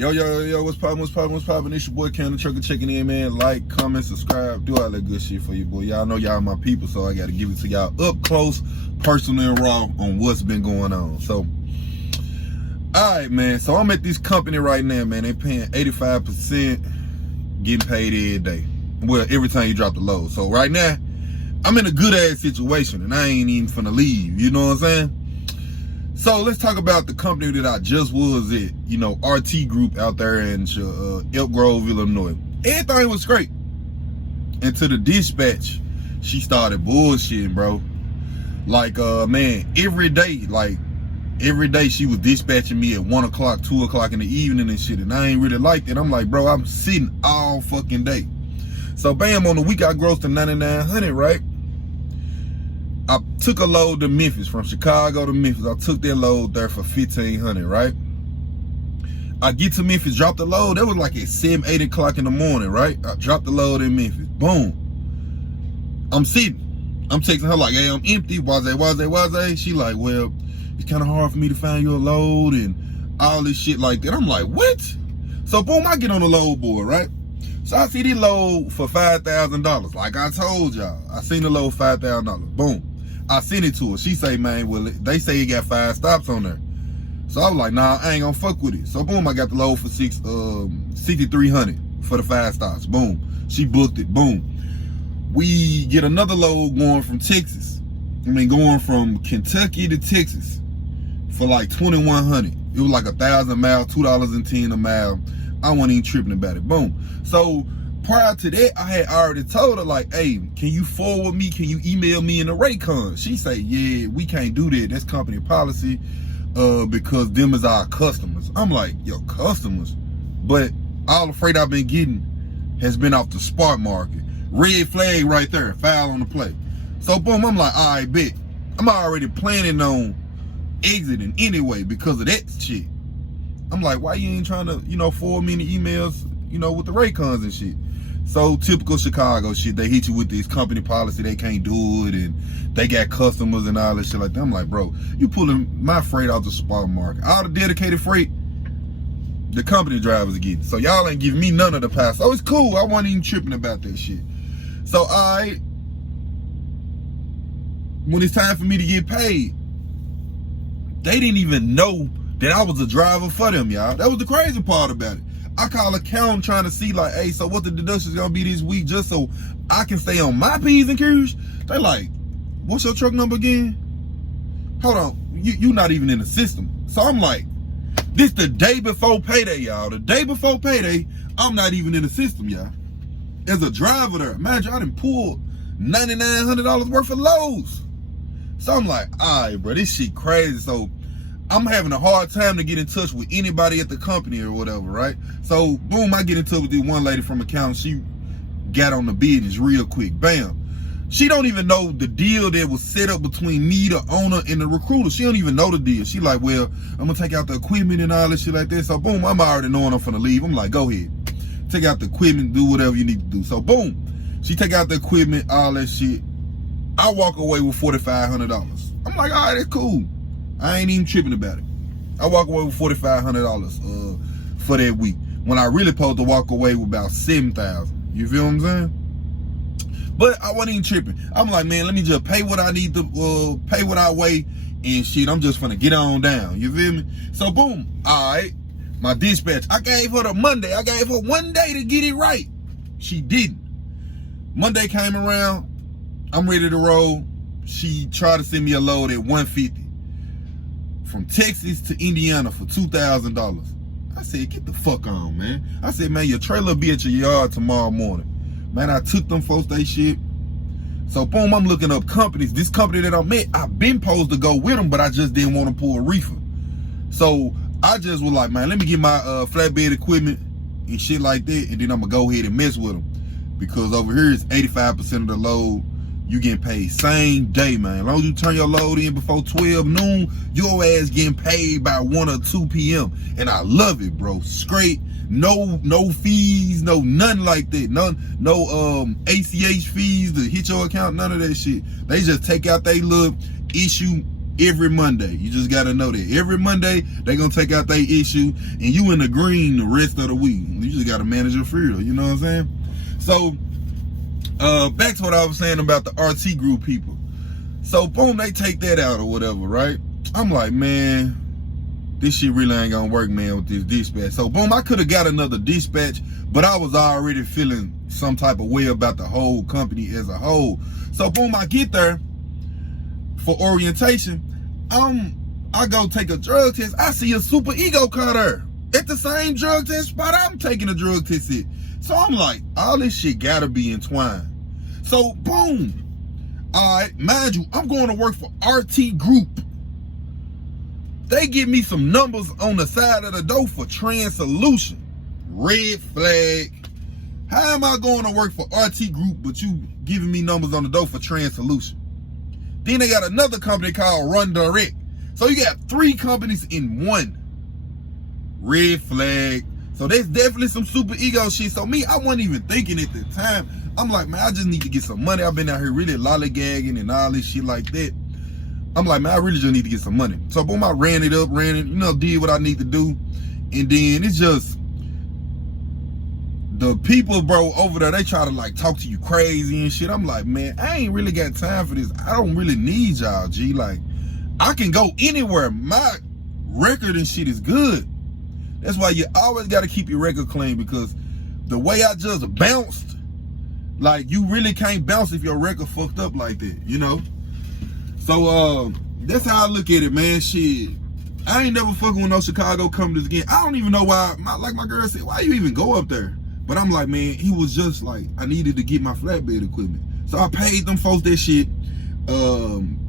Yo, what's poppin'? It's your boy Cannon Trucker checking in, man. Like, comment, subscribe, do all that good shit for you, boy. Y'all know y'all my people, so I gotta give it to y'all up close, personal, and raw on what's been going on. So, alright, man. So I'm at this company right now, man. They paying 85%, getting paid every day. Well, every time you drop the load. So right now, I'm in a good ass situation, and I ain't even finna leave. You know what I'm saying? So let's talk about the company that I just was at, RT Group out there in Elk Grove, Illinois. Everything was great. Until the dispatch, she started bullshitting, bro. Like, man, every day she was dispatching me at 1 o'clock, 2 o'clock in the evening and shit, and I ain't really liked it. I'm like, bro, I'm sitting all fucking day. So bam, on the week I grossed to $9,900, right? I took a load to Memphis, from Chicago to Memphis. I took that load there for $1,500, right? I get to Memphis, drop the load. That was like at 7, 8 o'clock in the morning, right? I dropped the load in Memphis. Boom. I'm sitting. I'm texting her like, hey, I'm empty. Why? She like, well, it's kind of hard for me to find your load and all this shit like that. I'm like, what? So boom, I get on the load board, right? So I see this load for $5,000. Like I told y'all, I seen the load $5,000. Boom. I sent it to her. She say, man, well, they say it got 5 stops on there. So I was like, nah, I ain't gonna fuck with it. So boom, I got the load for $6,300 for the 5 stops. Boom. She booked it. Boom. We get another load going from Texas. Going from Kentucky to Texas for like $2,100. It was like 1,000 miles, $2.10 a mile. I wasn't even tripping about it. Boom. So prior to that, I had already told her, like, hey, can you forward me? Can you email me in the Raycon? She say, yeah, we can't do that. That's company policy because them is our customers. I'm like, your customers? But all the freight I've been getting has been off the spot market. Red flag right there, foul on the play. So boom, I'm like, all right, bet. I'm already planning on exiting anyway because of that shit. I'm like, why you ain't trying to, forward me the emails, with the Raycons and shit? So typical Chicago shit. They hit you with this company policy. They can't do it, and they got customers and all that shit like that. I'm like, bro, you pulling my freight out the spot market. All the dedicated freight, the company drivers are getting. So y'all ain't giving me none of the past. So it's cool. I wasn't even tripping about that shit. So when it's time for me to get paid, they didn't even know that I was a driver for them, y'all. That was the crazy part about it. I call account trying to see, like, hey, so what the deduction's gonna be this week, just so I can stay on my P's and Q's. They like, what's your truck number again? Hold on, you not even in the system. So I'm like, this the day before payday, y'all. The day before payday, I'm not even in the system, y'all. As a driver there, imagine I done pulled $9,900 worth of loads. So I'm like, all right, bro, this shit crazy. So I'm having a hard time to get in touch with anybody at the company or whatever, right? So, boom, I get in touch with this one lady from accounting. She got on the business real quick. Bam. She don't even know the deal that was set up between me, the owner, and the recruiter. She don't even know the deal. She like, well, I'm going to take out the equipment and all this shit like that. So, boom, I'm already knowing I'm finna leave. I'm like, go ahead. Take out the equipment, do whatever you need to do. So, boom, she take out the equipment, all that shit. I walk away with $4,500. I'm like, all right, that's cool. I ain't even tripping about it. I walk away with $4,500 for that week, when I really supposed to walk away with about $7,000. You feel what I'm saying? But I wasn't even tripping. I'm like, man, let me just pay what I need to pay what I weigh and shit. I'm just gonna get on down. You feel me? So boom, all right. My dispatch, I gave her the Monday. I gave her 1 day to get it right. She didn't. Monday came around. I'm ready to roll. She tried to send me a load at $150. From Texas to Indiana for $2,000. I said, get the fuck on, man. I said, man, your trailer will be at your yard tomorrow morning. Man, I took them folks they shit. So boom, I'm looking up companies. This company that I met, I've been supposed to go with them, but I just didn't want to pull a reefer. So I just was like, man, let me get my flatbed equipment and shit like that, and then I'm gonna go ahead and mess with them. Because over here it's 85% of the load. You getting paid same day, man. As long as you turn your load in before 12 noon, your ass getting paid by 1 or 2 p.m. And I love it, bro. Straight, no fees, no nothing like that. No ACH fees to hit your account, none of that shit. They just take out they little issue every Monday. You just gotta know that. Every Monday, they gonna take out their issue, and you in the green the rest of the week. You just gotta manage your freedom, you know what I'm saying? So, back to what I was saying about the RT group people. So, boom, they take that out or whatever, right? I'm like, man, this shit really ain't gonna work, man, with this dispatch. So, boom, I could have got another dispatch, but I was already feeling some type of way about the whole company as a whole. So, boom, I get there for orientation. I go take a drug test. I see a super ego car there at the same drug test spot I'm taking a drug test at. So I'm like, all this shit gotta be entwined. So boom. All right, mind you, I'm going to work for RT Group. They give me some numbers on the side of the door for trans solution. Red flag. How am I going to work for RT Group, but you giving me numbers on the door for trans solution? Then they got another company called Run Direct. So you got 3 companies in one. Red flag. So there's definitely some super ego shit. So me, I wasn't even thinking at the time. I'm like, man, I just need to get some money. I've been out here really lollygagging and all this shit like that. I'm like, man, I really just need to get some money. So boom, I ran it, did what I need to do. And then it's just, the people, bro, over there, they try to like talk to you crazy and shit. I'm like, man, I ain't really got time for this. I don't really need y'all, G. Like, I can go anywhere. My record and shit is good. That's why you always got to keep your record clean, because the way I just bounced, like, you really can't bounce if your record fucked up like that, you know? So, that's how I look at it, man. Shit, I ain't never fucking with no Chicago companies again. I don't even know why, like my girl said, why you even go up there? But I'm like, man, he was just like, I needed to get my flatbed equipment. So I paid them folks that shit,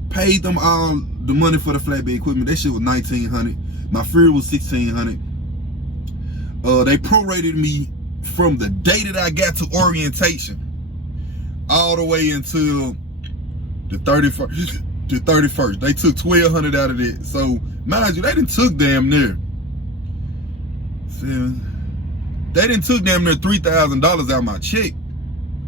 paid them all the money for the flatbed equipment. That shit was $1,900. My fuel was $1,600. They prorated me from the day that I got to orientation all the way until the 31st. They took $1,200 out of it. So mind you, they done took damn near $3,000 out of my check,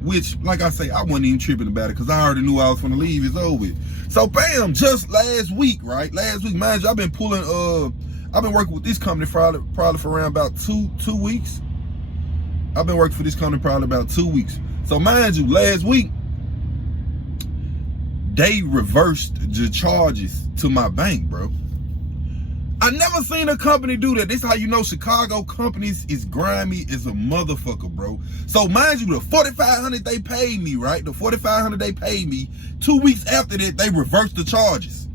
which, like I say, I wasn't even tripping about it because I already knew I was gonna leave. It's over with. So bam, just last week, right? Last week, mind you, I've been working with this company probably for around about two weeks. I've been working for this company probably about 2 weeks. So mind you, last week, they reversed the charges to my bank, bro. I never seen a company do that. This is how you know Chicago companies is grimy as a motherfucker, bro. So mind you, the $4,500 they paid me, right? The $4,500 they paid me. 2 weeks after that, they reversed the charges.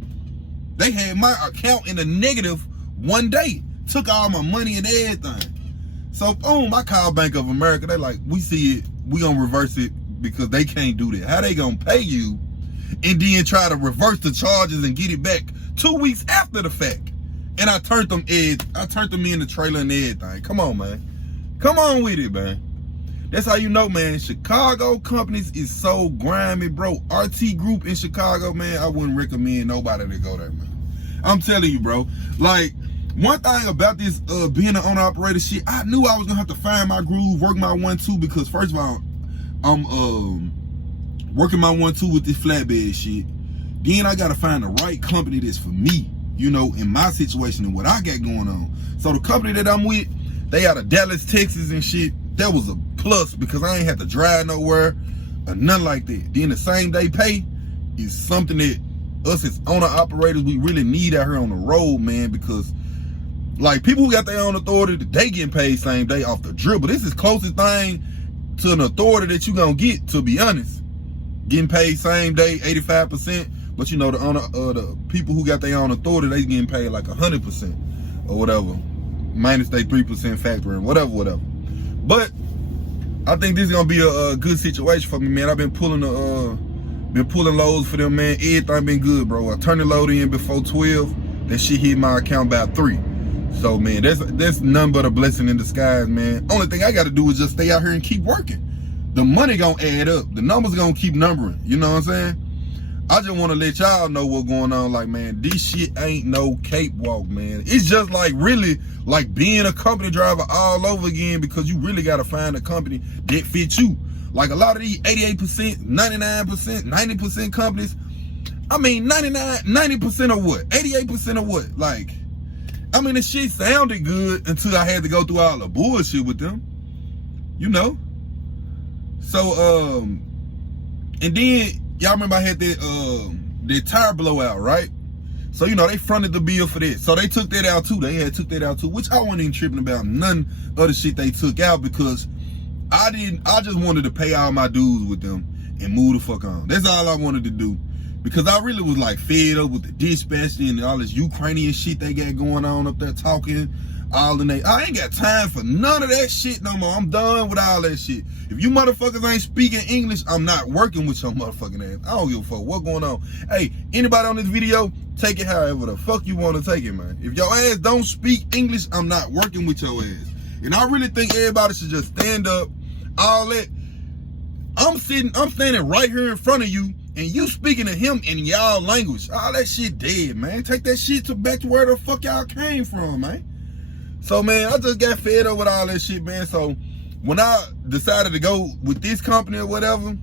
They had my account in the negative 1 day. Took all my money and everything. So boom, I called Bank of America. They like, we see it. We gonna reverse it because they can't do that. How they gonna pay you and then try to reverse the charges and get it back 2 weeks after the fact? And I turned them in the trailer and everything. Come on, man. Come on with it, man. That's how you know, man. Chicago companies is so grimy, bro. RT Group in Chicago, man, I wouldn't recommend nobody to go there, man. I'm telling you, bro. Like, one thing about this being an owner-operator shit, I knew I was going to have to find my groove, work my 1-2, because first of all, I'm working my 1-2 with this flatbed shit. Then I got to find the right company that's for me, you know, in my situation and what I got going on. So the company that I'm with, they out of Dallas, Texas and shit. That was a plus because I ain't had to drive nowhere or nothing like that. Then the same day pay is something that us as owner operators, we really need out here on the road, man, because like people who got their own authority, they getting paid same day off the dribble. This is closest thing to an authority that you gonna get, to be honest. Getting paid same day, 85%. But you know, the people who got their own authority, they getting paid like 100% or whatever, minus their 3% factoring, whatever. But I think this is gonna be a good situation for me, man. I've been pulling loads for them, man. Everything been good, bro. I turned the load in before 12. That shit hit my account by 3. So man, that's none but a blessing in disguise, man. Only thing I gotta do is just stay out here and keep working. The money gonna add up. The numbers gonna keep numbering. You know what I'm saying? I just want to let y'all know what's going on. Like, man, this shit ain't no cakewalk, man. It's just like really like being a company driver all over again, because you really got to find a company that fits you. Like a lot of these 88%, 99%, 90% companies, I mean, 90% of what? 88% of what? Like, I mean, the shit sounded good until I had to go through all the bullshit with them, you know? So, and then, y'all remember I had that tire blowout, right? So, you know, they fronted the bill for that. So they took that out too. They had took that out too, which I wasn't even tripping about none of the shit they took out because I just wanted to pay all my dues with them and move the fuck on. That's all I wanted to do. Because I really was like fed up with the dispatch and all this Ukrainian shit they got going on up there talking. I ain't got time for none of that shit no more. I'm done with all that shit. If you motherfuckers ain't speaking English, I'm not working with your motherfucking ass. I don't give a fuck what's going on. Hey, anybody on this video, take it however the fuck you want to take it, man. If your ass don't speak English, I'm not working with your ass. And I really think everybody should just stand up. All that. I'm standing right here in front of you, and you speaking to him in y'all language. All that shit dead, man. Take that shit back to where the fuck y'all came from, man. So, man, I just got fed up with all that shit, man. So, when I decided to go with this company or whatever,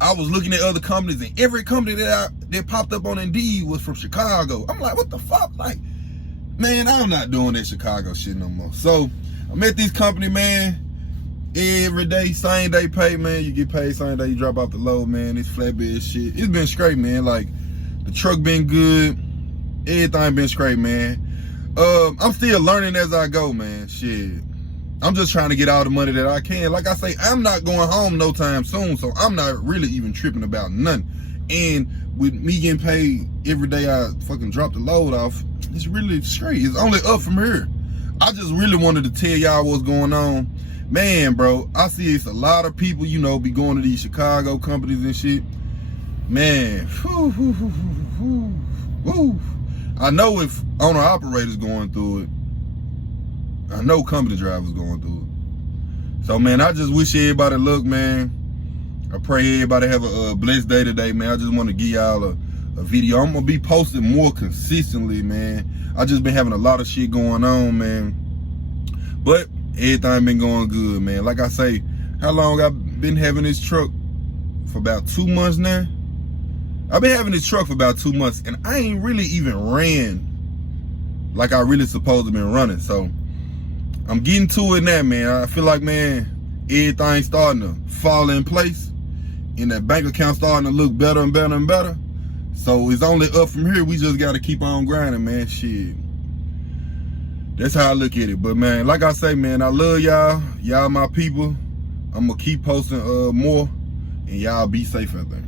I was looking at other companies, and every company that popped up on Indeed was from Chicago. I'm like, what the fuck? Like, man, I'm not doing that Chicago shit no more. So, I'm at this company, man. Every day, same day pay, man. You get paid same day, you drop off the load, man. It's flatbed shit. It's been straight, man. Like, the truck been good. Everything been straight, man. I'm still learning as I go, man. Shit. I'm just trying to get all the money that I can. Like I say, I'm not going home no time soon, so I'm not really even tripping about nothing. And with me getting paid every day I fucking drop the load off, it's really straight. It's only up from here. I just really wanted to tell y'all what's going on. Man, bro, I see it's a lot of people, you know, be going to these Chicago companies and shit. Man, I know if owner operators going through it, I know company drivers going through it. So, man, I just wish everybody luck, man. I pray everybody have a blessed day today, man. I just want to give y'all a video. I'm going to be posting more consistently, man. I just been having a lot of shit going on, man. But everything been going good, man. Like I say, how long I've been having this truck? For about 2 months now. I've been having this truck for about 2 months, and I ain't really even ran like I really supposed to been running. So I'm getting to it now, man. I feel like, man, everything's starting to fall in place, and that bank account starting to look better and better and better. So it's only up from here. We just got to keep on grinding, man. Shit. That's how I look at it. But, man, like I say, man, I love y'all. Y'all my people. I'm going to keep posting more, and y'all be safe out there.